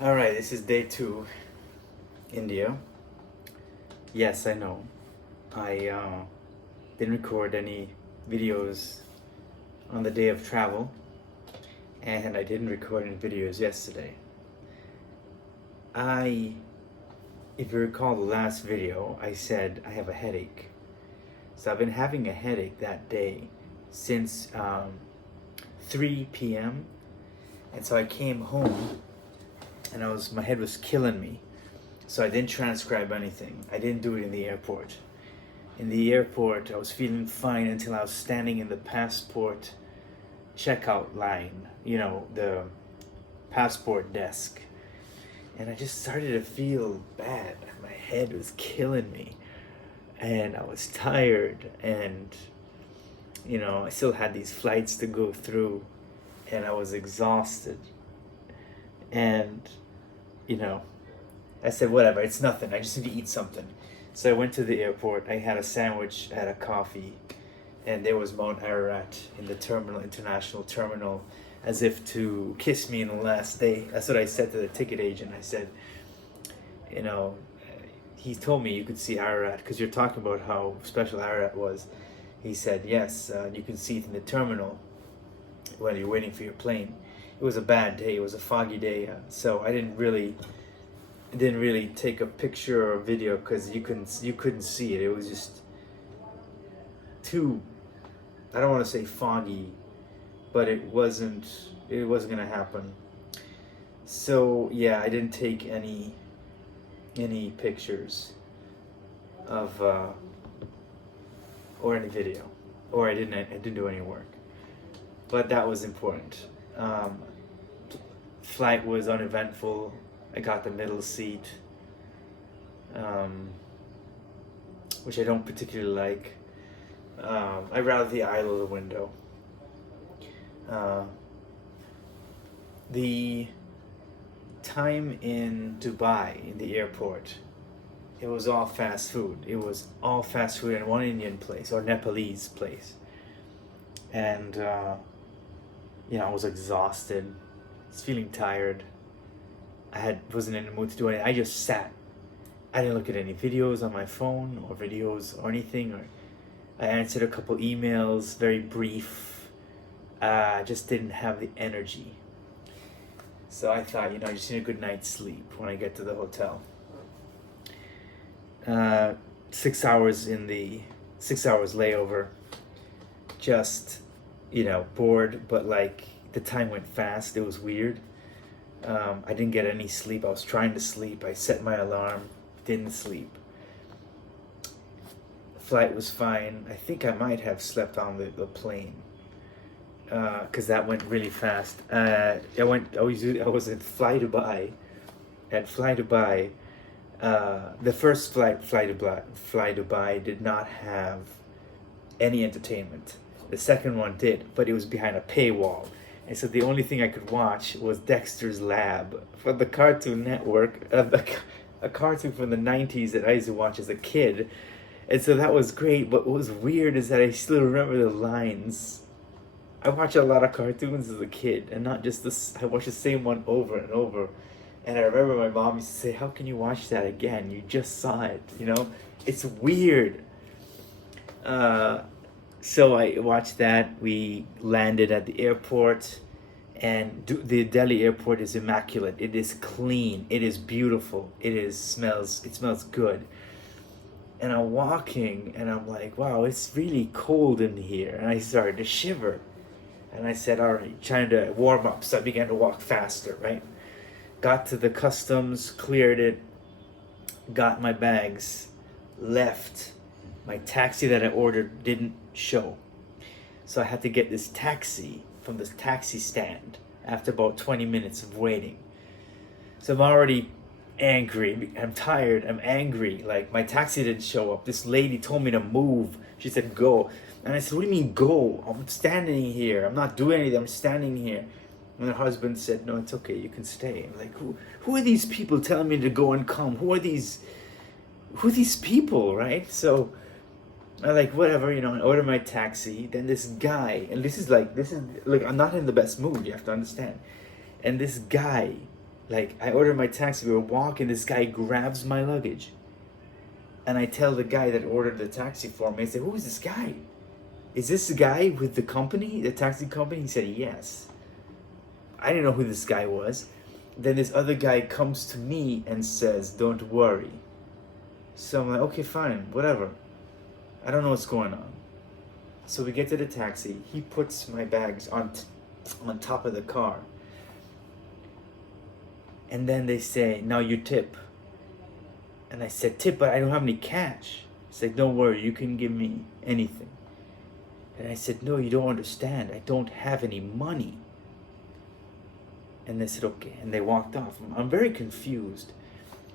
All right, this is day 2, India. Yes, I know. I didn't record any videos on the day of travel, and I didn't record any videos yesterday. If you recall the last video, I said I have a headache. So I've been having a headache that day since 3 p.m. And so I came home and my head was killing me. So I didn't transcribe anything. I didn't do it in the airport. In the airport, I was feeling fine until I was standing in the passport checkout line, the passport desk. And I just started to feel bad. My head was killing me. And I was tired. And, I still had these flights to go through. And I was exhausted. And, I said, whatever, it's nothing. I just need to eat something. So I went to the airport. I had a sandwich, I had a coffee, and there was Mount Ararat in the international terminal, as if to kiss me in the last day. That's what I said to the ticket agent. I said, he told me you could see Ararat because you're talking about how special Ararat was. He said, yes, you can see it in the terminal while you're waiting for your plane. It was a bad day. It was a foggy day, so I didn't really take a picture or video because you couldn't see it. It was just too, I don't want to say foggy, but it wasn't gonna happen. So yeah, I didn't take any pictures of or any video, or I didn't do any work. But that was important. Flight was uneventful. I got the middle seat, which I don't particularly like. I'd rather the aisle or the window. The time in Dubai, in the airport, it was all fast food. It was all fast food in one Indian place or Nepalese place. And, I was exhausted. I was feeling tired. Wasn't in the mood to do anything. I just sat. I didn't look at any videos on my phone or videos or anything. Or I answered a couple emails, very brief. Just didn't have the energy. So I thought, I just need a good night's sleep when I get to the hotel. 6 hours layover. Just, bored, but the time went fast. It was weird. I didn't get any sleep. I was trying to sleep. I set my alarm, didn't sleep. The flight was fine. I think I might have slept on the plane because that went really fast. I was at Fly Dubai. At Fly Dubai, the first Fly Dubai did not have any entertainment. The second one did, but it was behind a paywall. And so the only thing I could watch was Dexter's Lab from the Cartoon Network, a cartoon from the 90s that I used to watch as a kid. And so that was great, but what was weird is that I still remember the lines. I watched a lot of cartoons as a kid, and not just this. I watched the same one over and over. And I remember my mom used to say, how can you watch that again? You just saw it, It's weird. So I watched that. We landed at the airport, and the Delhi airport is immaculate. It is clean. It is beautiful. It smells good. And I'm walking, and I'm like, wow, it's really cold in here. And I started to shiver. And I said, all right, trying to warm up. So I began to walk faster, right? Got to the customs, cleared it, got my bags, left. My taxi that I ordered didn't show. So I had to get this taxi from this taxi stand after about 20 minutes of waiting. So I'm already angry. I'm tired. I'm angry. My taxi didn't show up. This lady told me to move. She said, go. And I said, what do you mean go? I'm standing here. I'm not doing anything. I'm standing here. And her husband said, no, it's okay. You can stay. I'm like, who are these people telling me to go and come? Who are these people, right? So I whatever, I order my taxi. Then this guy, and this is I'm not in the best mood, you have to understand. And this guy Like, I ordered my taxi, we were walking, this guy grabs my luggage. And I tell the guy that ordered the taxi for me, I said, who is this guy? Is this the guy with the company, the taxi company? He said, yes. I didn't know who this guy was. Then this other guy comes to me and says, don't worry. So I'm like, okay, fine, whatever. I don't know what's going on. So we get to the taxi. He puts my bags on top of the car. And then they say, now you tip. And I said, tip, but I don't have any cash. He's like, don't worry, you can give me anything. And I said, no, you don't understand. I don't have any money. And they said, okay. And they walked off. I'm very confused.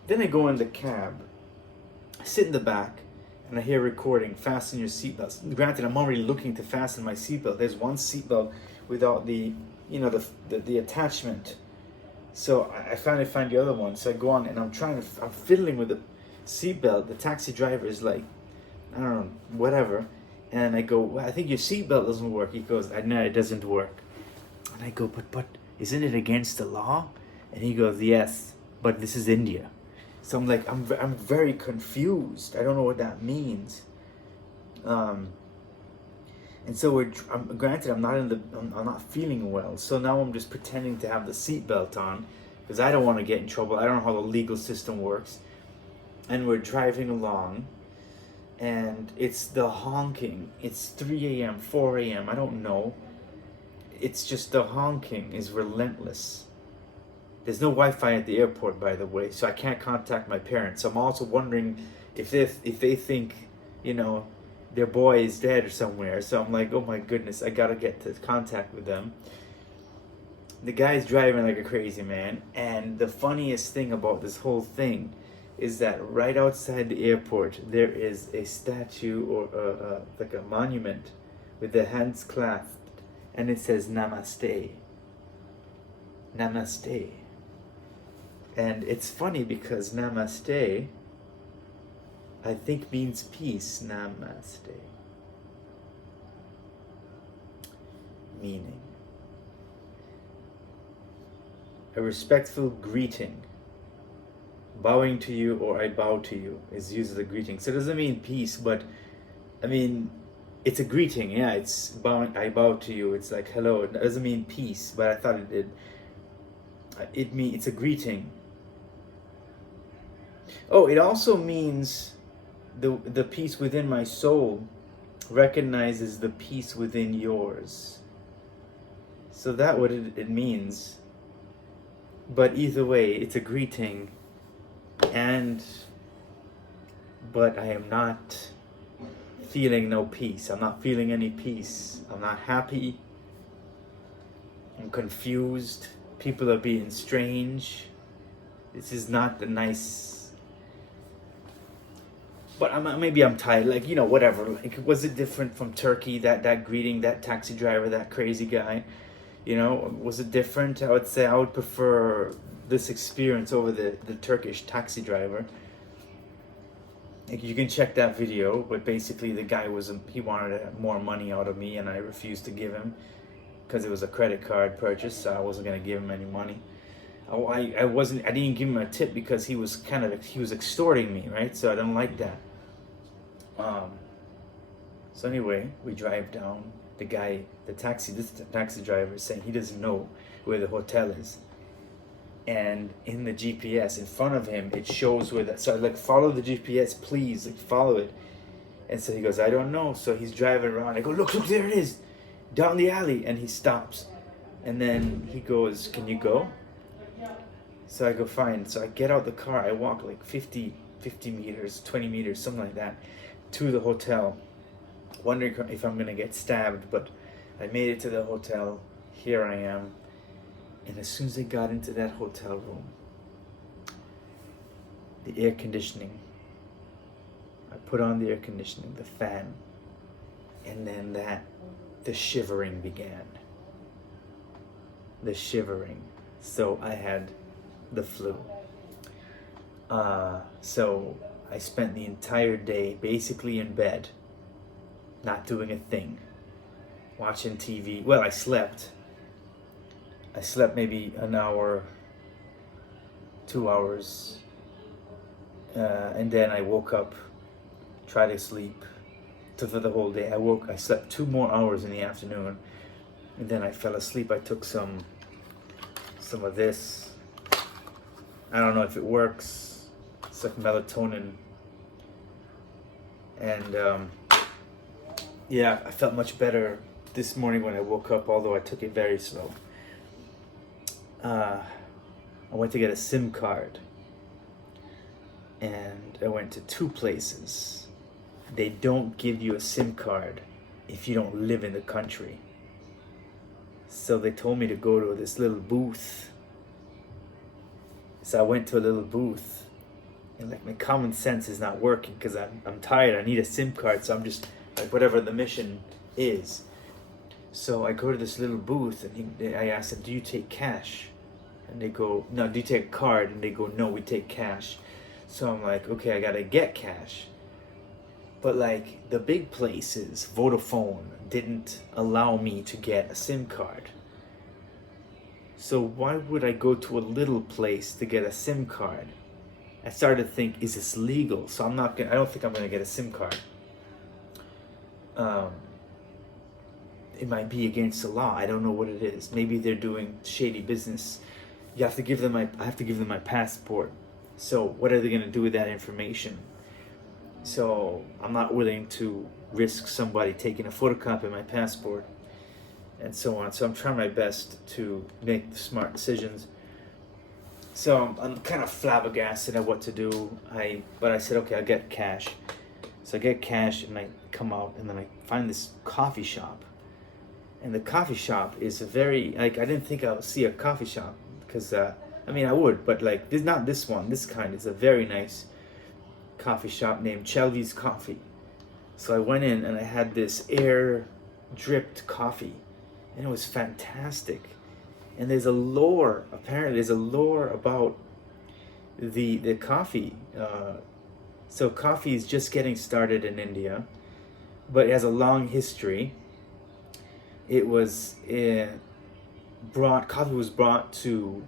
Then I go in the cab, I sit in the back, and I hear recording, fasten your seatbelts. Granted, I'm already looking to fasten my seatbelt. There's one seatbelt without the attachment. So I finally find the other one. So I go on and I'm fiddling with the seatbelt. The taxi driver is like, I don't know, whatever. And I go, well, I think your seatbelt doesn't work. He goes, no, it doesn't work. And I go, but isn't it against the law? And he goes, yes, but this is India. So I'm like, I'm very confused. I don't know what that means. And so granted, I'm not feeling well. So now I'm just pretending to have the seatbelt on because I don't want to get in trouble. I don't know how the legal system works. And we're driving along, and it's the honking. It's 3 a.m., 4 a.m., I don't know. It's just the honking is relentless. There's no Wi-Fi at the airport, by the way, so I can't contact my parents. So I'm also wondering if they think, their boy is dead or somewhere. So I'm like, oh my goodness, I gotta get to contact with them. The guy's driving like a crazy man, and the funniest thing about this whole thing is that right outside the airport there is a statue or like a monument with the hands clasped, and it says Namaste. Namaste. And it's funny because Namaste, I think, means peace. Namaste. Meaning, a respectful greeting. Bowing to you, or I bow to you, is used as a greeting. So it doesn't mean peace, but I mean, it's a greeting. Yeah, it's bowing. I bow to you. It's like hello. It doesn't mean peace, but I thought it did. It's a greeting. Oh, it also means the peace within my soul recognizes the peace within yours. So that's what it means. But either way, it's a greeting. But I am not feeling no peace. I'm not feeling any peace. I'm not happy. I'm confused. People are being strange. This is not the nice. But maybe I'm tired. Like, whatever. Like, was it different from Turkey? That greeting, that taxi driver, that crazy guy. Was it different? I would say I would prefer this experience over the Turkish taxi driver. Like, you can check that video, but basically the guy he wanted more money out of me, and I refused to give him because it was a credit card purchase, so I wasn't gonna give him any money. I didn't give him a tip because he was extorting me, right? So I don't like that. So anyway, we drive down. The taxi driver is saying he doesn't know where the hotel is. And in the GPS in front of him, it shows where that. So I follow the GPS, please, follow it. And so he goes, I don't know. So he's driving around. I go, look, there it is, down the alley. And he stops. And then he goes, can you go? So I go, fine. So I get out the car. I walk like 50 meters, 20 meters, something like that, to the hotel, wondering if I'm going to get stabbed. But I made it to the hotel. Here I am. And as soon as I got into that hotel room, the air conditioning, I put on the air conditioning, the fan, and then the shivering began. The shivering. So I had the flu. So I spent the entire day basically in bed, not doing a thing, watching TV. Well, I slept maybe an hour 2 hours, and then I woke up, tried to sleep for the whole day. I slept 2 more hours in the afternoon, and then I fell asleep. I took some of this. I don't know if it works. It's like melatonin, and yeah, I felt much better this morning when I woke up, although I took it very slow. I went to get a SIM card, and I went to 2 places. They don't give you a SIM card if you don't live in the country. So they told me to go to this little booth. So I went to a little booth, and like my common sense is not working because I'm tired. I need a SIM card, so I'm just like whatever the mission is. So I go to this little booth, and I ask them, "Do you take cash?" And they go, "No." "Do you take a card?" And they go, "No, we take cash." So I'm like, okay, I gotta get cash. But like the big places, Vodafone didn't allow me to get a SIM card. So why would I go to a little place to get a SIM card? I started to think, is this legal? So I don't think I'm gonna get a SIM card. It might be against the law. I don't know what it is. Maybe they're doing shady business. I have to give them my passport. So what are they gonna do with that information? So I'm not willing to risk somebody taking a photocopy of my passport and so on. So I'm trying my best to make smart decisions. So I'm kind of flabbergasted at what to do. But I said, okay, I'll get cash. So I get cash, and I come out, and then I find this coffee shop. And the coffee shop is a very, like, I didn't think I would see a coffee shop because, I would, but like, this not this one. This kind is a very nice coffee shop named Chelvy's Coffee. So I went in, and I had this air dripped coffee, and it was fantastic. And apparently there's a lore about the coffee. So coffee is just getting started in India, but it has a long history. Coffee was brought to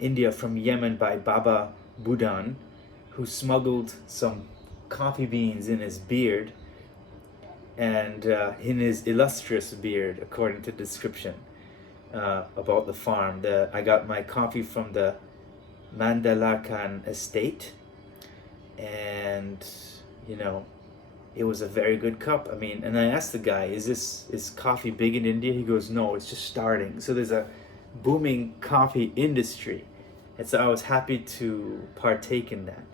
India from Yemen by Baba Budan, who smuggled some coffee beans in his beard, and in his illustrious beard, according to description about the farm. I got my coffee from the Mandalakan estate, and it was a very good cup. And I asked the guy, is coffee big in India? He goes, no, it's just starting. So there's a booming coffee industry. And so I was happy to partake in that.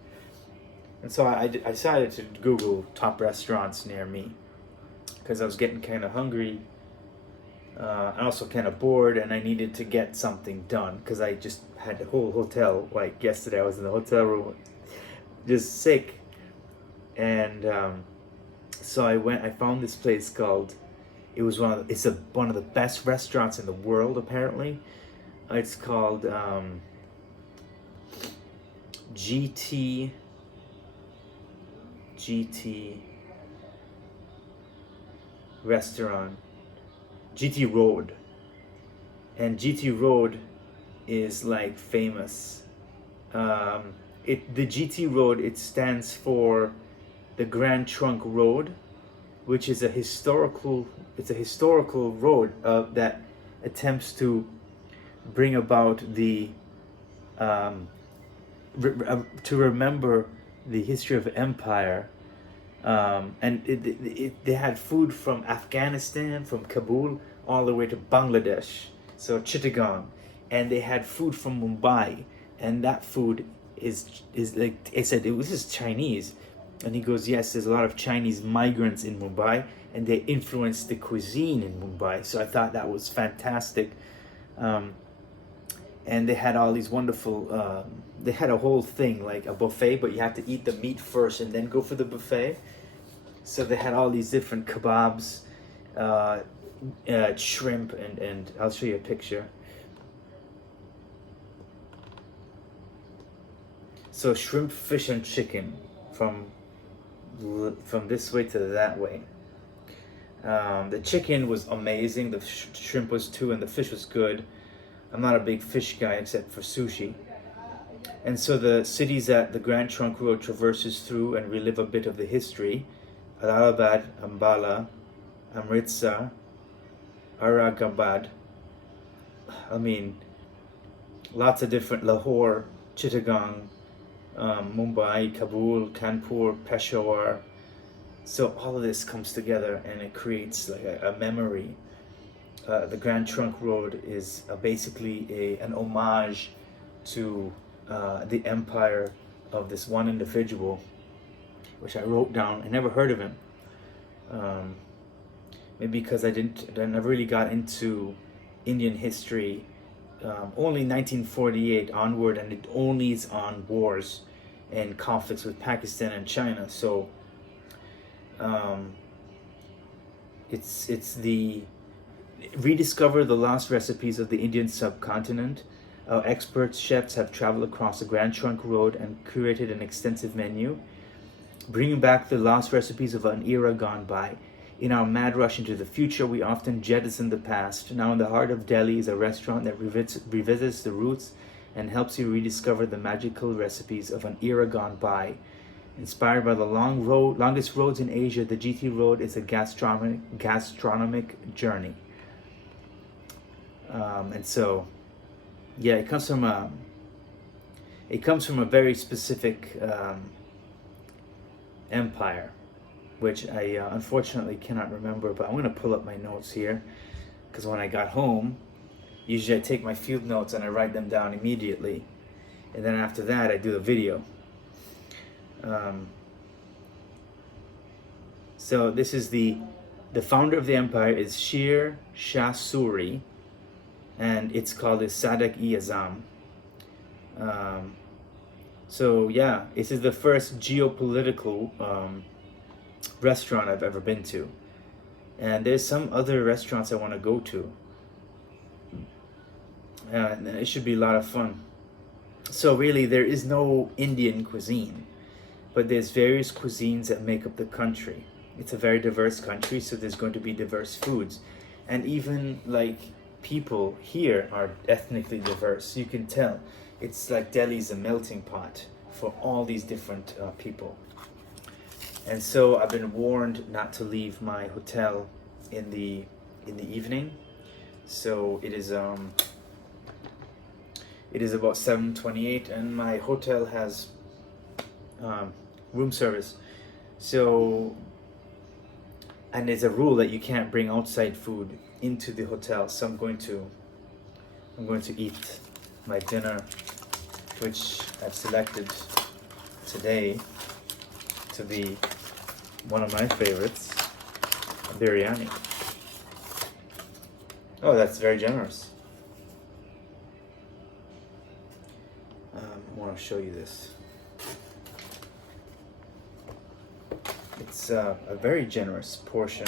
And so I decided to Google top restaurants near me because I was getting kind of hungry. and also kind of bored, and I needed to get something done because I just had the whole hotel. Like yesterday, I was in the hotel room, just sick, and so I found this place called. It's one of the best restaurants in the world, apparently. It's called GT restaurant, GT Road. And GT Road is like famous. The GT Road, it stands for the Grand Trunk Road, which is a historical road that attempts to bring about to remember the history of empire. And they had food from Afghanistan, from Kabul, all the way to Bangladesh, so Chittagong, and they had food from Mumbai, and that food is like, I said, this is Chinese, and he goes, yes, there's a lot of Chinese migrants in Mumbai, and they influenced the cuisine in Mumbai, so I thought that was fantastic. And they had all these wonderful, they had a whole thing, like a buffet, but you have to eat the meat first and then go for the buffet. So they had all these different kebabs, shrimp, and I'll show you a picture. So shrimp, fish, and chicken from this way to that way. The chicken was amazing, the shrimp was too, and the fish was good. I'm not a big fish guy except for sushi. And so the cities that the Grand Trunk Road traverses through and relive a bit of the history: Allahabad, Ambala, Amritsar, Aurangabad. I mean, lots of different, Lahore, Chittagong, Mumbai, Kabul, Kanpur, Peshawar. So all of this comes together and it creates like a memory. The Grand Trunk Road is basically an homage to the empire of this one individual, which I wrote down. I never heard of him. Maybe because I never really got into Indian history. Only 1948 onward, and it only is on wars and conflicts with Pakistan and China. So it's the rediscover the lost recipes of the Indian subcontinent. Our expert chefs have traveled across the Grand Trunk Road and curated an extensive menu, bringing back the lost recipes of an era gone by. In our mad rush into the future, we often jettison the past. Now in the heart of Delhi is a restaurant that revisits the roots and helps you rediscover the magical recipes of an era gone by. Inspired by the longest roads in Asia, the GT Road is a gastronomic journey. And so, yeah, it comes from a very specific empire, which I unfortunately cannot remember, but I'm going to pull up my notes here, because when I got home, usually I take my field notes and I write them down immediately, and then after that I do the video. So this is the founder of the empire is Sher Shah Suri, and it's called the Sadaq-e-Azam. So yeah, this is the first geopolitical restaurant I've ever been to, and there's some other restaurants I want to go to, and it should be a lot of fun. So really, there is no Indian cuisine, but there's various cuisines that make up the country. It's a very diverse country, so there's going to be diverse foods, and even like people here are ethnically diverse. You can tell it's like Delhi's a melting pot for all these different people. And so I've been warned not to leave my hotel in the evening. So it is about 7:28, and my hotel has room service. So, and there's a rule that you can't bring outside food into the hotel. So I'm going to eat my dinner, which I've selected today to be one of my favorites, biryani. Oh, that's very generous. I want to show you this. It's a very generous portion.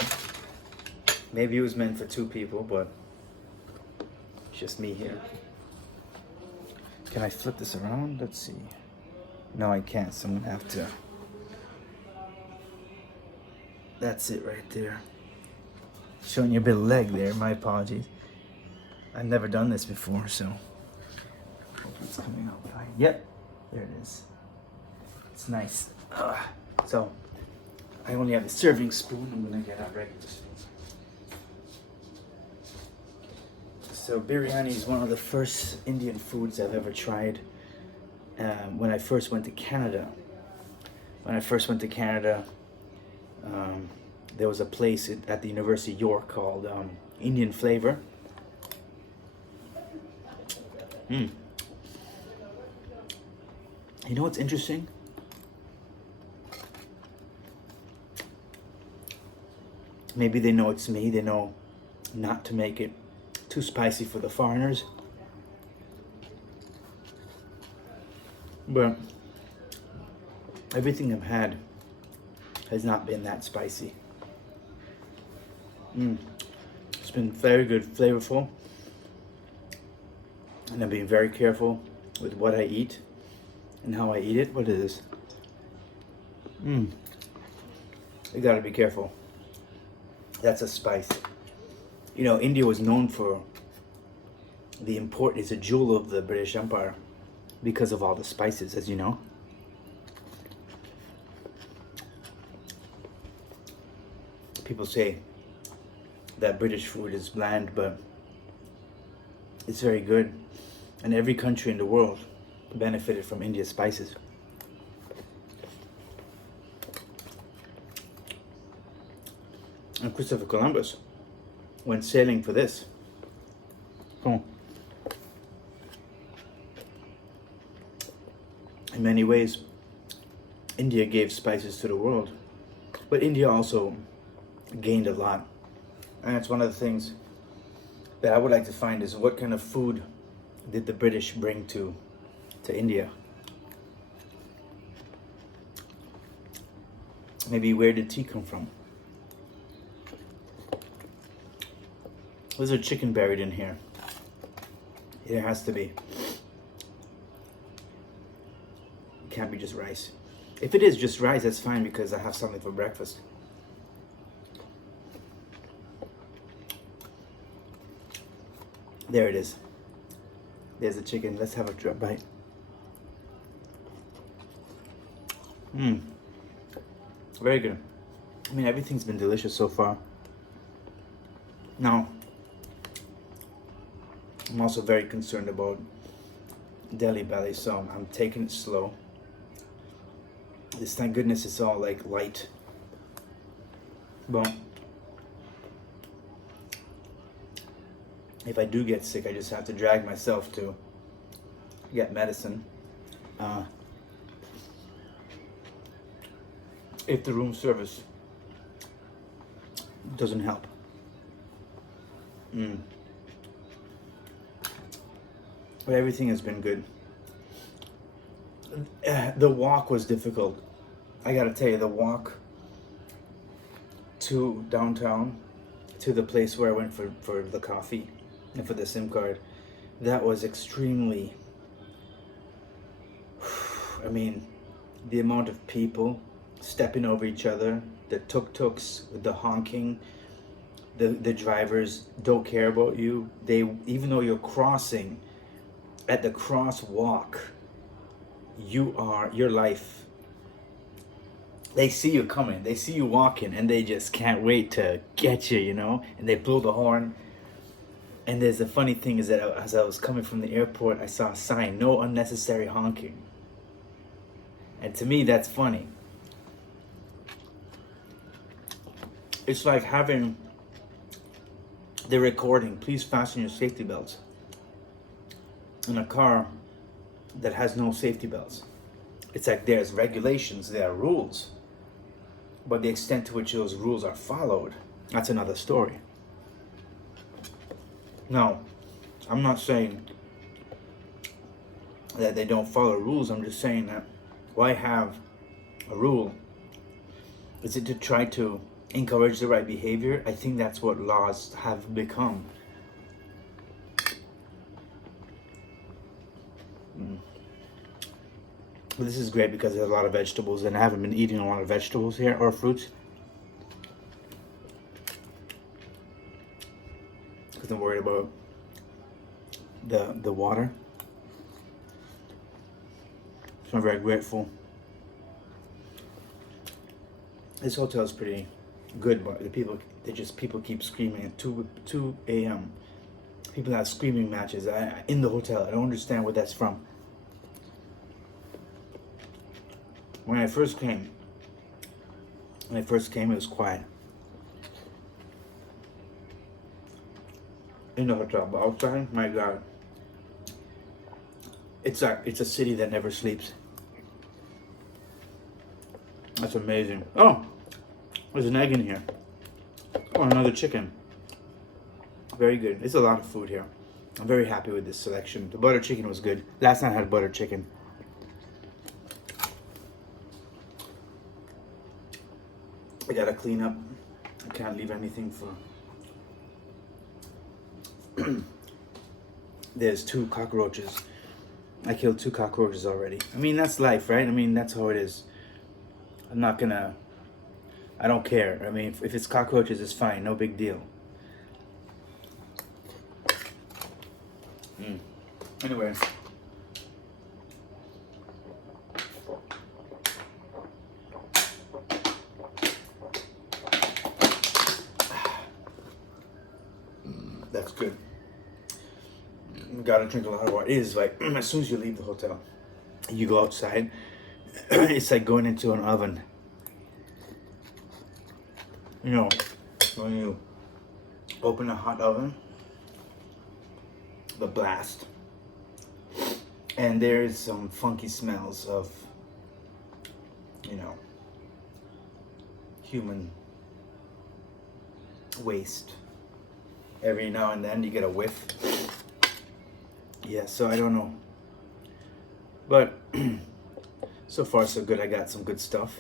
Maybe it was meant for 2 people, but it's just me here. Can I flip this around? Let's see. No, I can't, so I'm gonna have to. That's it right there. Showing you a bit of leg there, my apologies. I've never done this before, so hope it's coming out fine. Yep, there it is. It's nice. So I only have a serving spoon. I'm gonna get a regular spoon. So biryani is one of the first Indian foods I've ever tried. When I first went to Canada. There was a place at the University of York called Indian Flavor. You know what's interesting? Maybe they know it's me. They know not to make it too spicy for the foreigners. But everything I've had has not been that spicy. It's been very good, flavorful, and I'm being very careful with what I eat and how I eat it. What is this? You gotta be careful. That's a spice. You know, India was known for it's a jewel of the British Empire. because of all the spices, as you know. People say that British food is bland, but it's very good. And every country in the world benefited from India's spices. And Christopher Columbus went sailing for this. Come on. In many ways, India gave spices to the world, but India also gained a lot. And it's one of the things that I would like to find is what kind of food did the British bring to India? Maybe where did tea come from? There's a chicken buried in here. There has to be. It can't be just rice. If it is just rice, that's fine because I have something for breakfast. There it is. There's the chicken. Let's have a drop bite. Very good. I mean, everything's been delicious so far. Now, I'm also very concerned about Delhi belly, so I'm taking it slow. This, thank goodness, it's all like light. But if I do get sick, I just have to drag myself to get medicine. If the room service doesn't help. But everything has been good. The walk was difficult. I gotta tell you, the walk to downtown, to the place where I went for the coffee and for the SIM card, that was extremely, I mean, the amount of people stepping over each other, the tuk-tuks, the honking, the drivers don't care about you. They, even though you're crossing at the crosswalk, your life, they see you coming, they see you walking, and they just can't wait to get you, you know, and they blow the horn. And there's a funny thing is that as I was coming from the airport, I saw a sign, no unnecessary honking. And to me, that's funny. It's like having the recording, please fasten your safety belts, in a car that has no safety belts. It's like there's regulations, there are rules, but the extent to which those rules are followed, that's another story. Now, I'm not saying that they don't follow rules, I'm just saying that why have a rule? Is it to try to encourage the right behavior? I think that's what laws have become. But this is great because there's a lot of vegetables, and I haven't been eating a lot of vegetables here or fruits because I'm worried about the water. So I'm very grateful. This hotel is pretty good, but people keep screaming at 2 a.m. People have screaming matches in the hotel. I don't understand where that's from. When I first came, it was quiet in the hotel, but outside, my God, it's a city that never sleeps. That's amazing. Oh, there's an egg in here. Oh, another chicken. Very good. It's a lot of food here. I'm very happy with this selection. The butter chicken was good. Last night I had butter chicken. I gotta clean up. I can't leave anything for... There's 2 cockroaches. I killed 2 cockroaches already. I mean, that's life, right? I mean, that's how it is. I'm not gonna... I don't care. I mean, if it's cockroaches, it's fine. No big deal. Anyway. That's good. You gotta drink a lot of water. It is like as soon as you leave the hotel, you go outside. It's like going into an oven. You know, when you open a hot oven, the blast, and there's some funky smells of, you know, human waste. Every now and then you get a whiff. Yeah, so I don't know. But so far so good. I got some good stuff.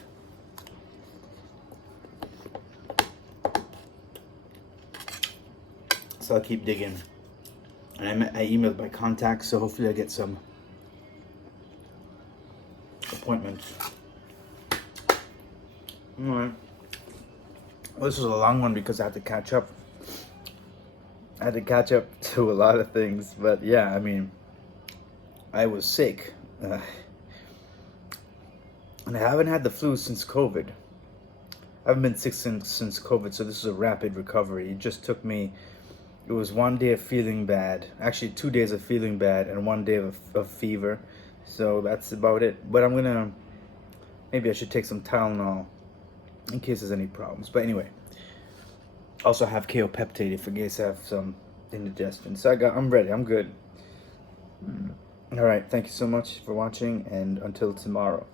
So I'll keep digging. And I emailed my contacts, so hopefully I'll get some appointments. Alright. Well, this was a long one because I had to catch up. I had to catch up to a lot of things, but yeah, I mean, I was sick. And I haven't had the flu since COVID. I haven't been sick since COVID, so this is a rapid recovery. It just took me, it was 1 day of feeling bad. Actually, 2 days of feeling bad and 1 day of fever. So that's about it. But maybe I should take some Tylenol in case there's any problems. But anyway. Also have kaopeptide if in case I have some indigestion. So I'm ready. I'm good. All right. Thank you so much for watching, and until tomorrow.